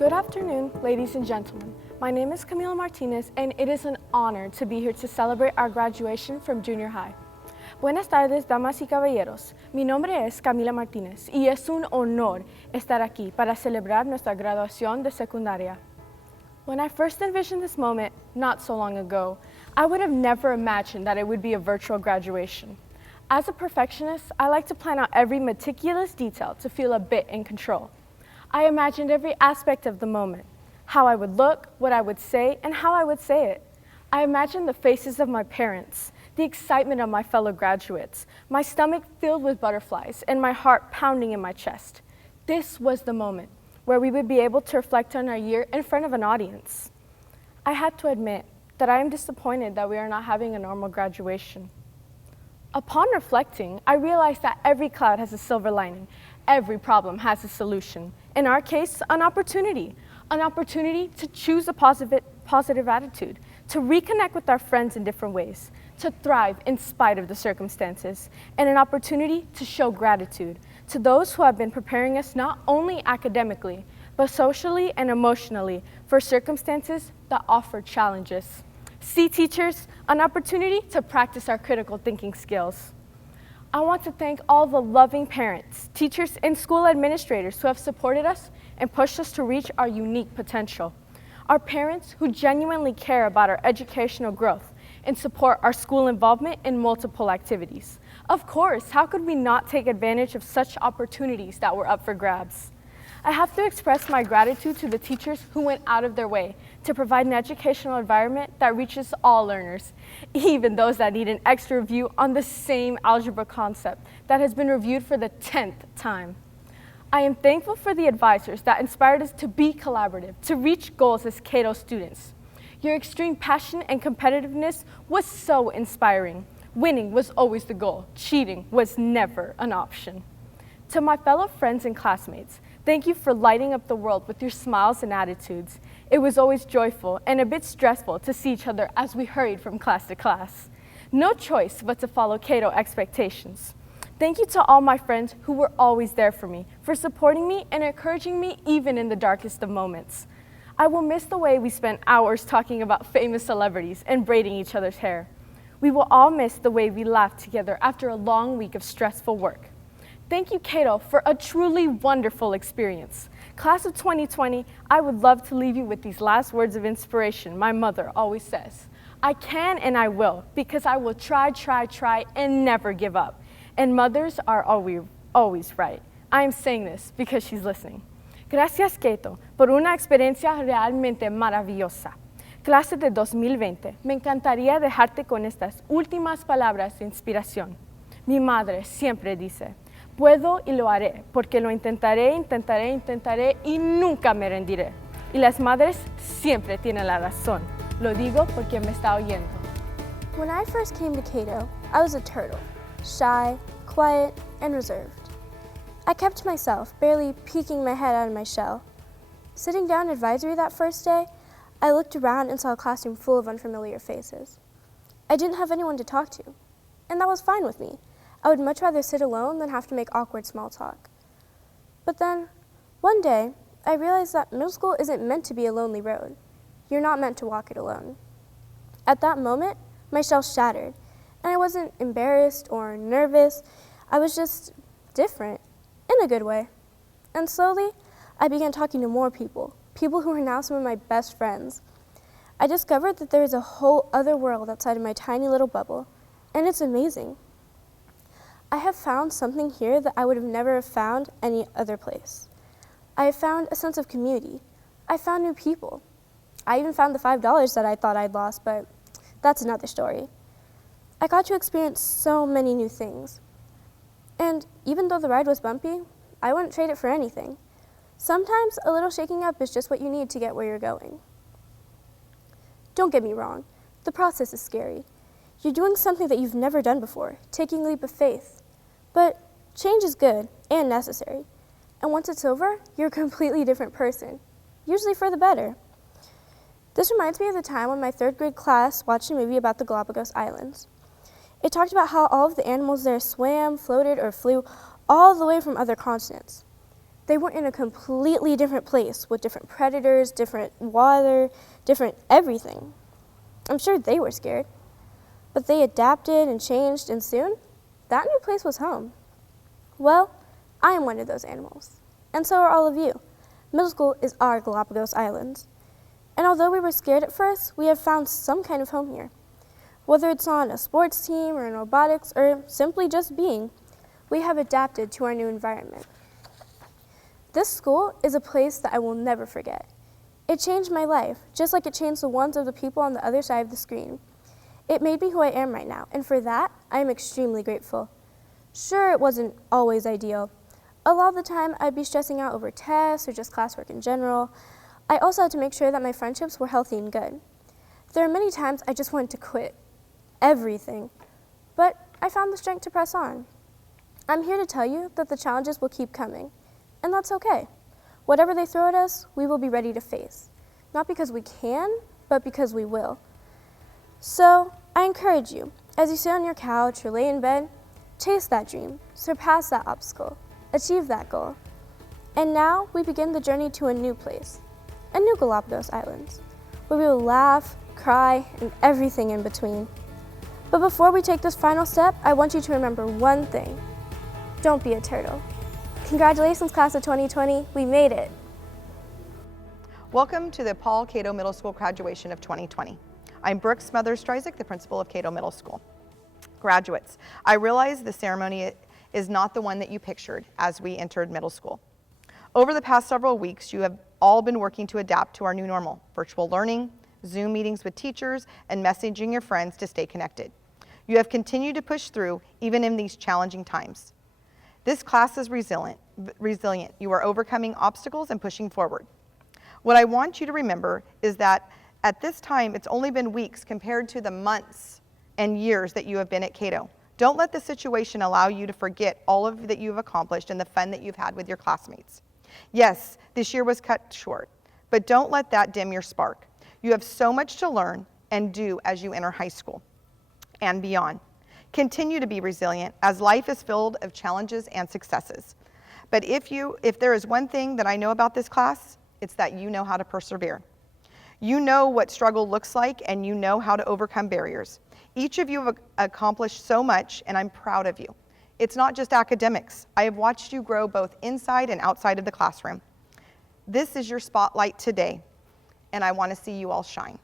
Good afternoon, ladies and gentlemen. My name is Camila Martinez, and it is an honor to be here to celebrate our graduation from junior high. Buenas tardes, damas y caballeros. Mi nombre es Camila Martinez, y es un honor estar aquí para celebrar nuestra graduación de secundaria. When I first envisioned this moment, not so long ago, I would have never imagined that it would be a virtual graduation. As a perfectionist, I like to plan out every meticulous detail to feel a bit in control. I imagined every aspect of the moment, how I would look, what I would say, and how I would say it. I imagined the faces of my parents, the excitement of my fellow graduates, my stomach filled with butterflies, and my heart pounding in my chest. This was the moment where we would be able to reflect on our year in front of an audience. I had to admit that I am disappointed that we are not having a normal graduation. Upon reflecting, I realized that every cloud has a silver lining. Every problem has a solution. In our case, an opportunity to choose a positive attitude, to reconnect with our friends in different ways, to thrive in spite of the circumstances, and an opportunity to show gratitude to those who have been preparing us not only academically, but socially and emotionally for circumstances that offer challenges. See, teachers, an opportunity to practice our critical thinking skills. I want to thank all the loving parents, teachers, and school administrators who have supported us and pushed us to reach our unique potential. Our parents who genuinely care about our educational growth and support our school involvement in multiple activities. Of course, how could we not take advantage of such opportunities that were up for grabs? I have to express my gratitude to the teachers who went out of their way to provide an educational environment that reaches all learners, even those that need an extra review on the same algebra concept that has been reviewed for the 10th time. I am thankful for the advisors that inspired us to be collaborative, to reach goals as Cato students. Your extreme passion and competitiveness was so inspiring. Winning was always the goal. Cheating was never an option. To my fellow friends and classmates, thank you for lighting up the world with your smiles and attitudes. It was always joyful and a bit stressful to see each other as we hurried from class to class. No choice but to follow Cato expectations. Thank you to all my friends who were always there for me, for supporting me and encouraging me even in the darkest of moments. I will miss the way we spent hours talking about famous celebrities and braiding each other's hair. We will all miss the way we laughed together after a long week of stressful work. Thank you, Cato, for a truly wonderful experience. Class of 2020, I would love to leave you with these last words of inspiration my mother always says. I can and I will, because I will try, and never give up. And mothers are always right. I am saying this because she's listening. Gracias, Cato, por una experiencia realmente maravillosa. Clase de 2020, me encantaría dejarte con estas últimas palabras de inspiración. Mi madre siempre dice, puedo y lo haré, porque lo intentaré y nunca me rendiré. Y las madres siempre tienen la razón. Lo digo porque me está oyendo. When I first came to Cato, I was a turtle, shy, quiet, and reserved. I kept to myself, barely peeking my head out of my shell. Sitting down in advisory that first day, I looked around and saw a classroom full of unfamiliar faces. I didn't have anyone to talk to, and that was fine with me. I would much rather sit alone than have to make awkward small talk. But then, one day, I realized that middle school isn't meant to be a lonely road. You're not meant to walk it alone. At that moment, my shell shattered, and I wasn't embarrassed or nervous. I was just different, in a good way. And slowly, I began talking to more people who are now some of my best friends. I discovered that there is a whole other world outside of my tiny little bubble, and it's amazing. I have found something here that I would have never found any other place. I have found a sense of community. I found new people. I even found the $5 that I thought I'd lost, but that's another story. I got to experience so many new things. And even though the ride was bumpy, I wouldn't trade it for anything. Sometimes a little shaking up is just what you need to get where you're going. Don't get me wrong, the process is scary. You're doing something that you've never done before, taking a leap of faith. But change is good and necessary. And once it's over, you're a completely different person, usually for the better. This reminds me of the time when my third grade class watched a movie about the Galapagos Islands. It talked about how all of the animals there swam, floated, or flew all the way from other continents. They were in a completely different place with different predators, different water, different everything. I'm sure they were scared, but they adapted and changed, and soon, that new place was home. Well, I am one of those animals, and so are all of you. Middle school is our Galapagos Islands. And although we were scared at first, we have found some kind of home here. Whether it's on a sports team or in robotics or simply just being, we have adapted to our new environment. This school is a place that I will never forget. It changed my life, just like it changed the ones of the people on the other side of the screen. It made me who I am right now, and for that, I am extremely grateful. Sure, it wasn't always ideal. A lot of the time, I'd be stressing out over tests or just classwork in general. I also had to make sure that my friendships were healthy and good. There are many times I just wanted to quit everything, but I found the strength to press on. I'm here to tell you that the challenges will keep coming, and that's okay. Whatever they throw at us, we will be ready to face. Not because we can, but because we will. So, I encourage you, as you sit on your couch or lay in bed, chase that dream, surpass that obstacle, achieve that goal. And now we begin the journey to a new place, a new Galapagos Islands, where we will laugh, cry, and everything in between. But before we take this final step, I want you to remember one thing. Don't be a turtle. Congratulations, class of 2020, we made it. Welcome to the Paul Cato Middle School graduation of 2020. I'm Brooke Smothers-Streisig, the principal of Cato Middle School. Graduates, I realize the ceremony is not the one that you pictured as we entered middle school. Over the past several weeks, you have all been working to adapt to our new normal, virtual learning, Zoom meetings with teachers, and messaging your friends to stay connected. You have continued to push through even in these challenging times. This class is resilient. You are overcoming obstacles and pushing forward. What I want you to remember is that at this time, it's only been weeks compared to the months and years that you have been at Cato. Don't let the situation allow you to forget all of that you've accomplished and the fun that you've had with your classmates. Yes, this year was cut short, but don't let that dim your spark. You have so much to learn and do as you enter high school and beyond. Continue to be resilient as life is filled of challenges and successes. But if there is one thing that I know about this class, it's that you know how to persevere. You know what struggle looks like, and you know how to overcome barriers. Each of you have accomplished so much, and I'm proud of you. It's not just academics. I have watched you grow both inside and outside of the classroom. This is your spotlight today, and I want to see you all shine.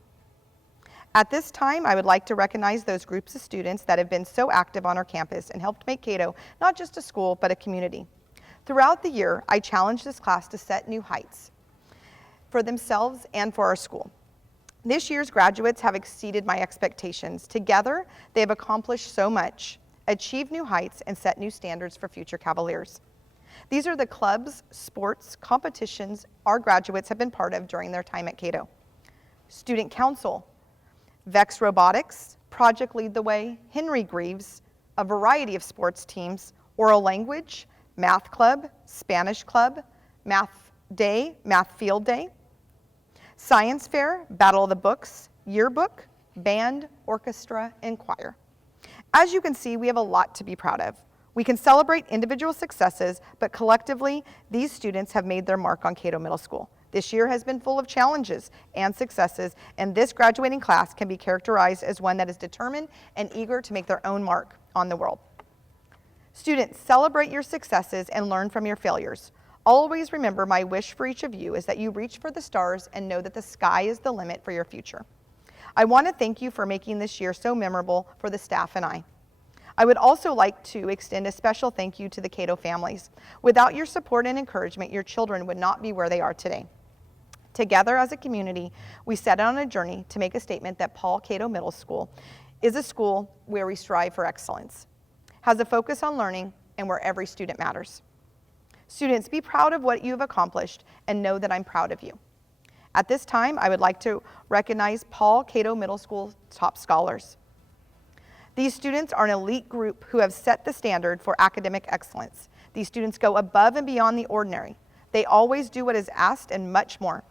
At this time, I would like to recognize those groups of students that have been so active on our campus and helped make Cato not just a school, but a community. Throughout the year, I challenged this class to set new heights for themselves and for our school. This year's graduates have exceeded my expectations. Together, they have accomplished so much, achieved new heights, and set new standards for future Cavaliers. These are the clubs, sports, competitions our graduates have been part of during their time at Cato. Student Council, Vex Robotics, Project Lead the Way, Henry Greaves, a variety of sports teams, oral language, math club, Spanish club, math day, math field day, science fair, battle of the books, yearbook, band, orchestra, and choir. As you can see, we have a lot to be proud of. We can celebrate individual successes, but collectively, these students have made their mark on Cato Middle School. This year has been full of challenges and successes, and this graduating class can be characterized as one that is determined and eager to make their own mark on the world. Students, celebrate your successes and learn from your failures. Always remember, my wish for each of you is that you reach for the stars and know that the sky is the limit for your future. I want to thank you for making this year so memorable for the staff and I. I would also like to extend a special thank you to the Cato families. Without your support and encouragement, your children would not be where they are today. Together as a community, we set out on a journey to make a statement that Paul Cato Middle School is a school where we strive for excellence, has a focus on learning, and where every student matters. Students, be proud of what you have accomplished and know that I'm proud of you. At this time, I would like to recognize Paul Cato Middle School top scholars. These students are an elite group who have set the standard for academic excellence. These students go above and beyond the ordinary. They always do what is asked and much more.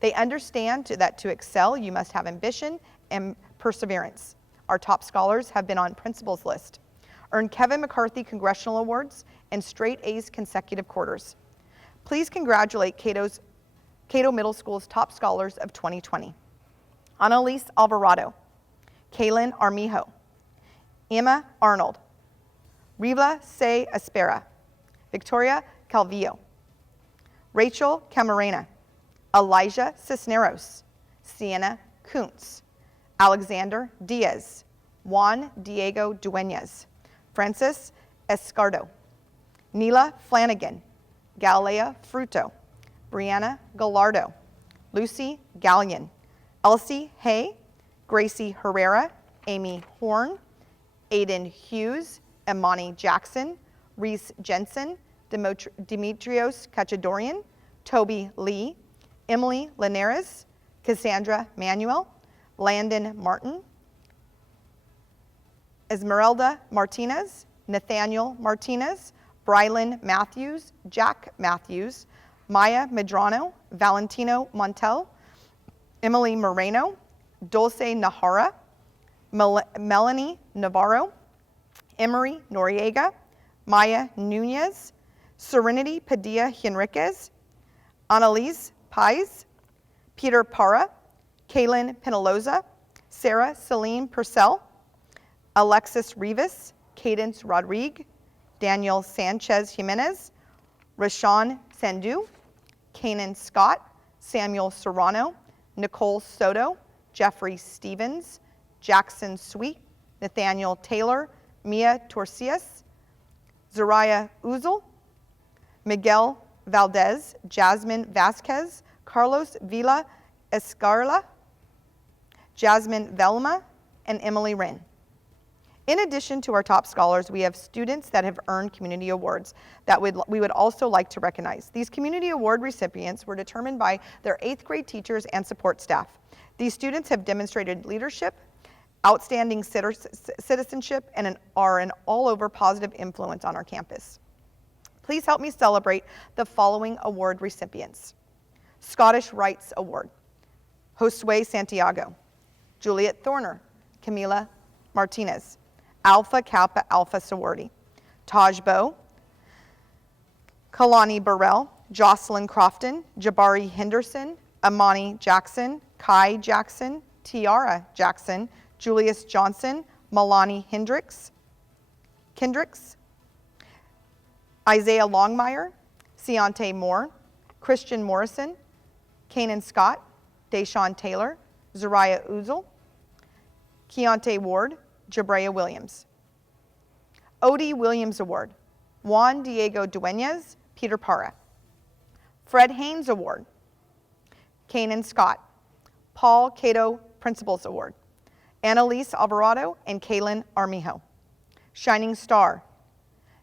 They understand that to excel, you must have ambition and perseverance. Our top scholars have been on principal's list, earned Kevin McCarthy Congressional Awards, and straight A's consecutive quarters. Please congratulate Cato Middle School's top scholars of 2020. Annalise Alvarado, Kaylin Armijo, Emma Arnold, Riva C. Espera, Victoria Calvillo, Rachel Camarena, Elijah Cisneros, Sienna Kuntz, Alexander Diaz, Juan Diego Dueñas, Francis Escardo, Neela Flanagan, Galilea Fruto, Brianna Gallardo, Lucy Gallion, Elsie Hay, Gracie Herrera, Amy Horn, Aiden Hughes, Imani Jackson, Reese Jensen, Demetrios Cachadorian, Toby Lee, Emily Linares, Cassandra Manuel, Landon Martin, Esmeralda Martinez, Nathaniel Martinez, Brylan Matthews, Jack Matthews, Maya Medrano, Valentino Montel, Emily Moreno, Dulce Nahara, Melanie Navarro, Emery Noriega, Maya Nunez, Serenity Padilla Henriquez, Annalise Pais, Peter Parra, Kaylin Penaloza, Sarah Celine Purcell, Alexis Rivas, Cadence Rodrigue, Daniel Sanchez Jimenez, Rashawn Sandu, Kanan Scott, Samuel Serrano, Nicole Soto, Jeffrey Stevens, Jackson Sweet, Nathaniel Taylor, Mia Torcias, Zariah Uzel, Miguel Valdez, Jasmine Vasquez, Carlos Villa Escarla, Jasmine Velma, and Emily Wren. In addition to our top scholars, we have students that have earned community awards that we would also like to recognize. These community award recipients were determined by their 8th grade teachers and support staff. These students have demonstrated leadership, outstanding citizenship, and are an all-over positive influence on our campus. Please help me celebrate the following award recipients. Scottish Rights Award, Josue Santiago, Juliet Thorner, Camila Martinez, Alpha Kappa Alpha Sorority, Taj Bo, Kalani Burrell, Jocelyn Crofton, Jabari Henderson, Amani Jackson, Kai Jackson, Tiara Jackson, Julius Johnson, Milani Kendricks, Isaiah Longmire, Ciante Moore, Christian Morrison, Kanan Scott, Deshaun Taylor, Zariah Uzel, Keontae Ward, Jabrea Williams. Odie Williams Award, Juan Diego Dueñas, Peter Parra. Fred Haynes Award, Kanan Scott. Paul Cato Principals Award, Annalise Alvarado and Kaylin Armijo. Shining Star,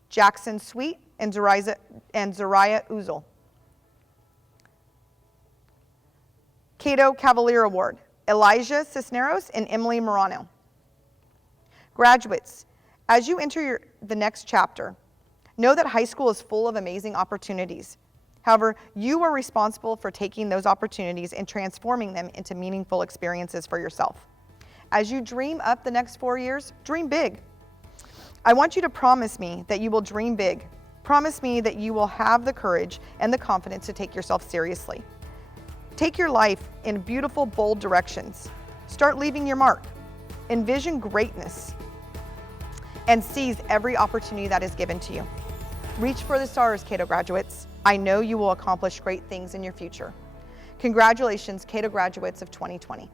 Jackson Sweet and Zariah Uzel. Cato Cavalier Award, Elijah Cisneros and Emily Morano. Graduates, as you enter the next chapter, know that high school is full of amazing opportunities. However, you are responsible for taking those opportunities and transforming them into meaningful experiences for yourself. As you dream up the next 4 years, dream big. I want you to promise me that you will dream big. Promise me that you will have the courage and the confidence to take yourself seriously. Take your life in beautiful, bold directions. Start leaving your mark. Envision greatness and seize every opportunity that is given to you. Reach for the stars, Cato graduates. I know you will accomplish great things in your future. Congratulations, Cato graduates of 2020.